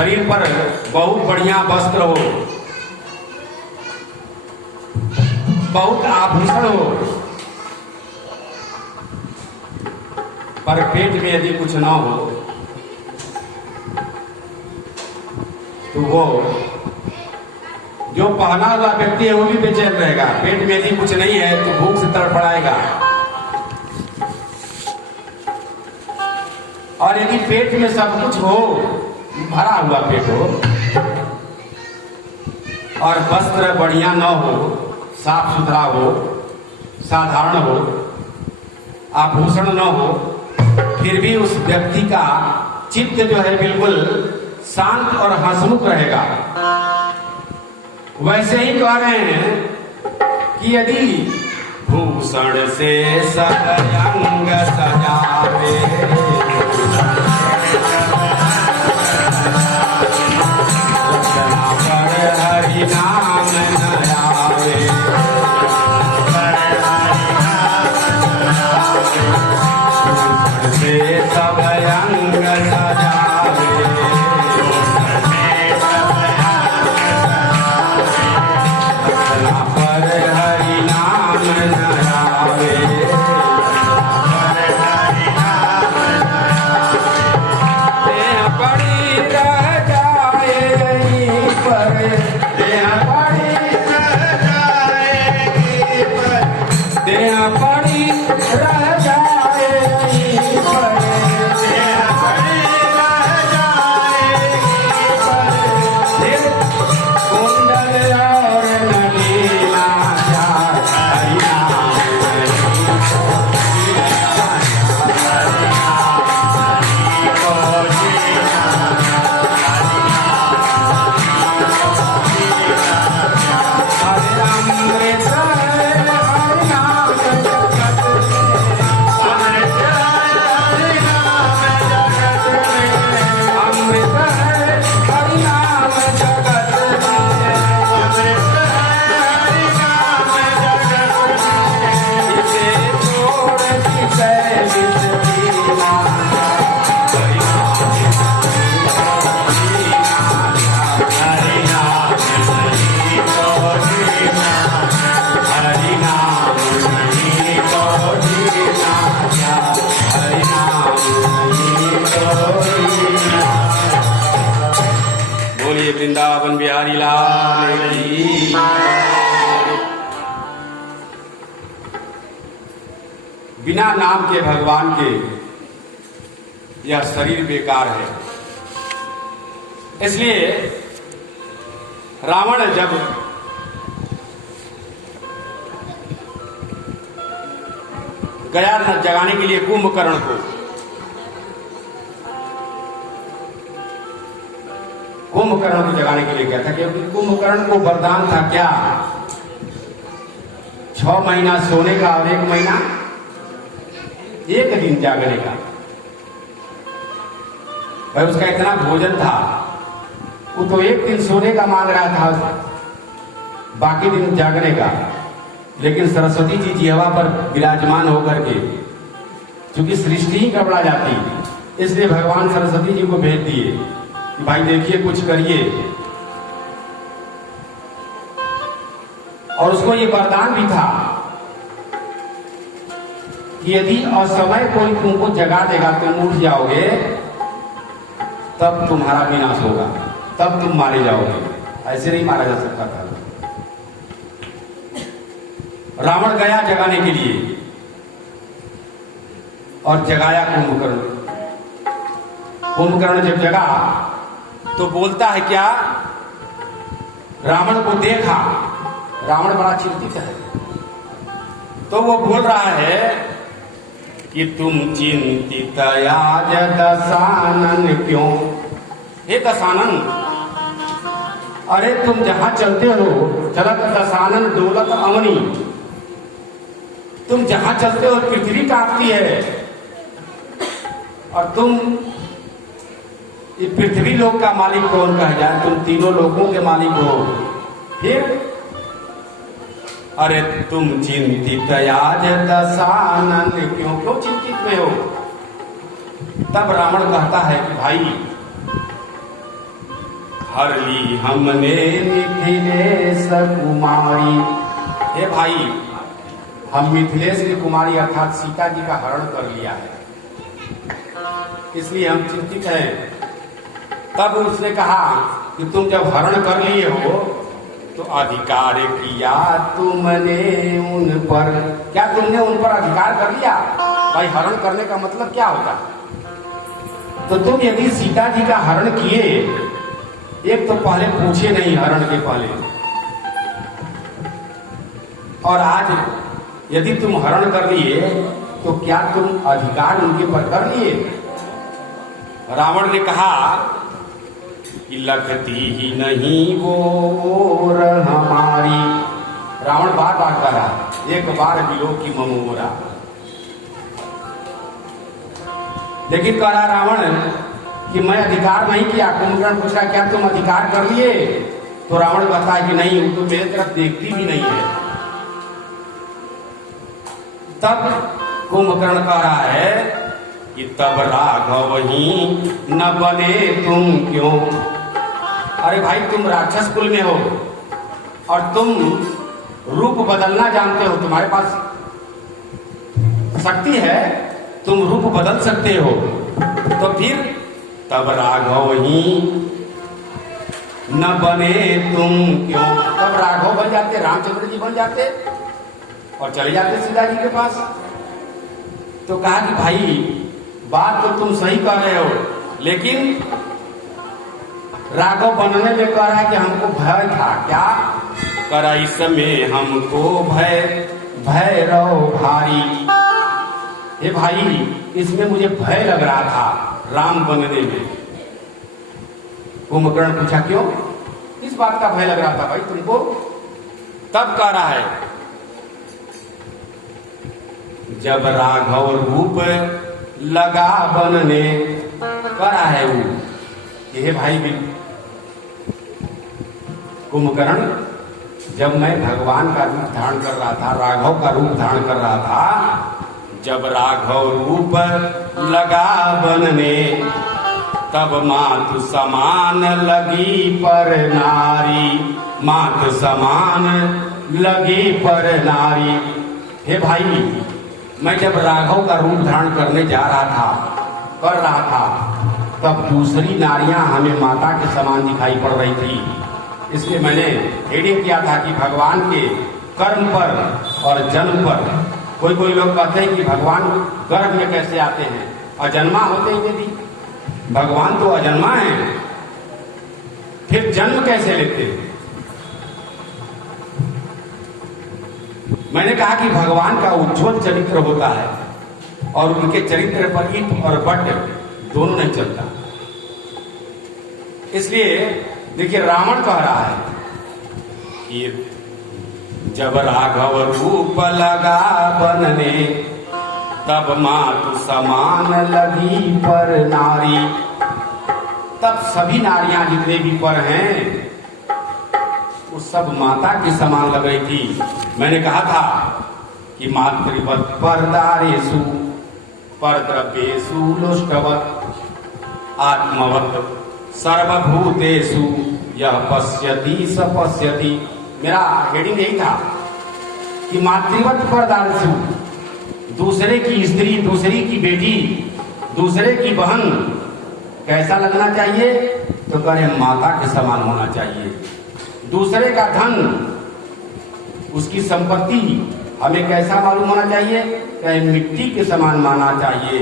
शरीर पर बहुत बढ़िया वस्त्र हो, बहुत आभूषण हो, पर पेट में यदि कुछ ना हो तो वो जो पहना हुआ व्यक्ति है वो भी बेचैन रहेगा। पेट में यदि कुछ नहीं है तो भूख से तड़फड़ाएगा। और यदि पेट में सब कुछ हो, भरा हुआ पेट हो और वस्त्र बढ़िया न हो, साफ सुथरा हो, साधारण हो, आभूषण न हो, फिर भी उस व्यक्ति का चित्त जो है बिल्कुल शांत और हंसमुख रहेगा। वैसे ही कह रहे हैं कि यदि भूषण से सब अंग सजावे, रचना पर हरि नाम न आवे, भूषण से सब अंग सजावे, पर हरि नाम न आवे, देह पड़ी रह जाए यहीं पर, देह पड़ी रह जाए यहीं पर, देह पड़ी रह जाए यहीं पर, देह पड़ी रह जाए यहीं पर, कुंडल और नगीना चार हरि नाम अमृत हरि नाम जगत में, अमृत हरि नाम जगत में, अमृत हरि नाम जगत में, अमृत हरि नाम जगत में, इसे छोड़ किसे विसरीना, हरि नाम हरि नाम नहीं तो जीना, हरि नाम नहीं तो जीना, हरि नाम नहीं तो जीना। बोलिए वृंदावन बिहारी लाल की। बिना नाम के भगवान के यह शरीर बेकार है। इसलिए रावण जब गया न जगाने के लिए कुंभकर्ण को, कुंभकर्ण को जगाने के लिए गया था, क्योंकि कुंभकर्ण को वरदान था क्या, 6 महीना सोने का और 1 महीना 1 दिन जागने का। भाई उसका इतना भोजन था, वो तो 1 दिन सोने का मांग रहा था, बाकी दिन जागने का। लेकिन सरस्वती जी जिह्वा पर विराजमान होकर के, क्योंकि सृष्टि ही गड़बड़ा जाती, इसलिए भगवान सरस्वती जी को भेज दिए कि भाई देखिए कुछ करिए। और उसको ये वरदान भी था कि यदि असमय कोई तुमको जगा देगा, तुम उठ जाओगे, तब तुम्हारा विनाश होगा, तब तुम मारे जाओगे। ऐसे नहीं मारा जा सकता था। रावण गया जगाने के लिए और जगाया कुंभकर्ण। कुंभकर्ण जब जगा तो बोलता है क्या, रावण को देखा, रावण बड़ा चिंतित है, तो वो बोल रहा है कि तुम चिंतित आज दशानन क्यों। हे दशानन, अरे तुम जहां चलते हो, चलत दशानन डोलत अवनी, तुम जहां चलते हो पृथ्वी कांपती है, और तुम ये पृथ्वी लोक का मालिक कौन कहा जाए, तुम तीनों लोगों के मालिक हो। फिर अरे तुम चिंतित आज दशानन क्यों, क्यों चिंतित में हो। तब रावण कहता है कि भाई हर ली हमने मिथिलेश कुमारी। हे भाई, हम मिथिलेश की कुमारी अर्थात सीता जी का हरण कर लिया है, इसलिए हम चिंतित हैं। तब उसने कहा कि तुम जब हरण कर लिए हो तो अधिकार किया तुमने उन पर। क्या तुमने उन पर अधिकार कर लिया? भाई, हरण करने का मतलब क्या होता? तो तुम यदि सीता जी का हरण किए, एक तो पहले पूछे नहीं हरण के पहले, और आज यदि तुम हरण कर लिए तो क्या तुम अधिकार उनके पर कर लिए? रावण ने कहा कि लगती ही नहीं वो हमारी। रावण बार बार कहा, एक बार विलोक की ममोरा। लेकिन कहा रावण कि मैं अधिकार नहीं किया। कुंभकर्ण पूछा क्या तुम अधिकार कर लिए? तो रावण बताया कि नहीं, वो तो मेरे तरफ देखती भी नहीं है। तब कुंभकर्ण कह रहा है कि तब राघव ही न बने तुम क्यों? अरे भाई, तुम राक्षस कुल में हो और तुम रूप बदलना जानते हो, तुम्हारे पास शक्ति है, तुम रूप बदल सकते हो, तो फिर तब राघव ही न बने तुम क्यों? तब राघव बन जाते, रामचंद्र जी बन जाते और चले जाते सीता जी के पास। तो कहा कि भाई, बात तो तुम सही कह रहे हो, लेकिन राघव बनने में कह रहा है कि हमको भय था। क्या करा? इस समय हमको भैरव भारी। हे भाई, इसमें मुझे भय लग रहा था राम बनने में। कुंभकर्ण पूछा क्यों? इस बात का भय लग रहा था भाई तुमको? तब कह रहा है जब राघव रूप लगा बनने। कह रहा है वो कि हे भाई कुंभकर्ण, जब मैं भगवान का रूप धारण कर रहा था, राघव का रूप धारण कर रहा था, जब राघव रूप लगा बनने, तब मातु समान लगी पर नारी। मातु समान लगी पर नारी। हे भाई, मैं जब राघव का रूप धारण करने जा रहा था, कर रहा था, तब दूसरी नारियां हमें माता के समान दिखाई पड़ रही थी। इसलिए मैंने हेडिंग किया था कि भगवान के कर्म पर और जन्म पर। कोई कोई लोग कहते हैं कि भगवान गर्भ में कैसे आते हैं? अजन्मा होते ही यदि भगवान तो अजन्मा है, फिर जन्म कैसे लेते? मैंने कहा कि भगवान का उज्ज्वल चरित्र होता है और उनके चरित्र पर ईट और बट दोनों नहीं चलता। इसलिए देखिए, रावण कह रहा है कि जब राघव रूप लगा बनने, तब मातु समान लगी पर नारी। तब सभी नारियां जितने भी पर हैं, वो सब माता के समान लग रही थी। मैंने कहा था कि मातृवत परदारेषु परद्रव्येषु लोष्टवत् आत्मवत् सर्वभूतेषु यह पश्यति स पश्यति। मेरा हेडिंग यही था कि मातृवत परदारेषु, दूसरे की स्त्री, दूसरे की बेटी, दूसरे की बहन कैसा लगना चाहिए? तो कहे माता के समान होना चाहिए। दूसरे का धन, उसकी संपत्ति हमें कैसा मालूम होना चाहिए? कहे मिट्टी के समान मानना चाहिए।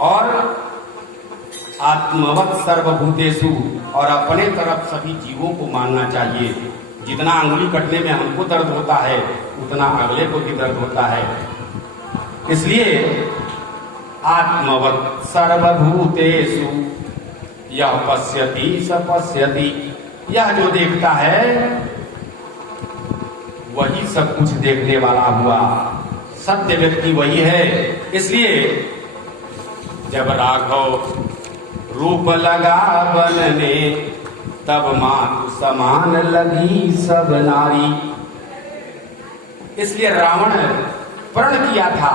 और आत्मवत् सर्वभूतेषु, और अपने तरफ सभी जीवों को मानना चाहिए। जितना अंगुली कटने में हमको दर्द होता है, उतना अगले को भी दर्द होता है। इसलिए आत्मवत् सर्वभूतेषु यह पश्यति स पश्यति। यह जो देखता है वही सब कुछ देखने वाला हुआ। सत्य व्यक्ति वही है। इसलिए जब राघव रूप लगा बनने, तब मातु समान लगी सब नारी। इसलिए रावण प्रण किया था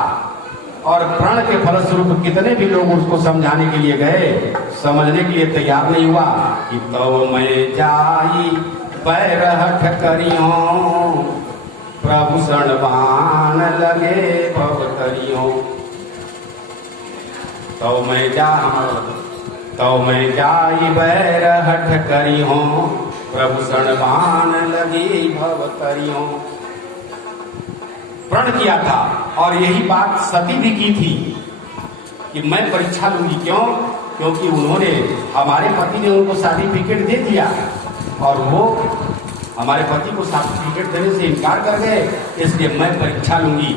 और प्रण के फलस्वरूप कितने भी लोग उसको समझाने के लिए गए, समझने के लिए तैयार नहीं हुआ कि तो मैं जाई बैरहठ करियो प्रभु शरणबान लगे भवतरियो। तो मैं जाई बैरहठ करियो प्रभु शरणबान लगी भवतरियो। प्रण किया था और यही बात सती भी की थी कि मैं परीक्षा लूंगी। क्यों? क्योंकि उन्होंने, हमारे पति ने उनको सर्टिफिकेट दे दिया और वो हमारे पति को सर्टिफिकेट देने से इनकार कर गए, इसलिए मैं परीक्षा लूंगी।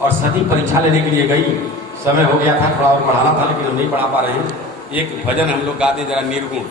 और सती परीक्षा लेने के लिए गई। समय हो गया था, थोड़ा और पढ़ाना था लेकिन हम नहीं पढ़ा पा रहे हैं। एक भजन हम लोग गाते जरा निर्गुण।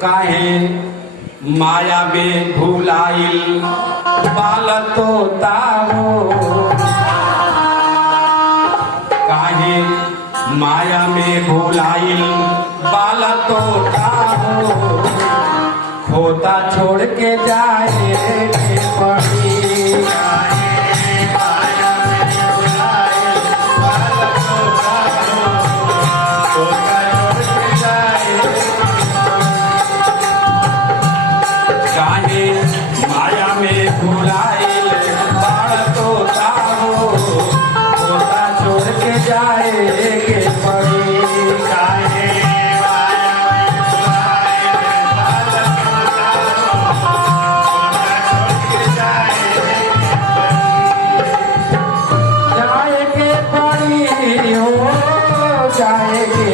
काहे माया में भूलाइल बाल तोता हो, काहे माया में भूलाइल बाल तोता हो, खोता छोड़ के जाए पड़ी। जाएगी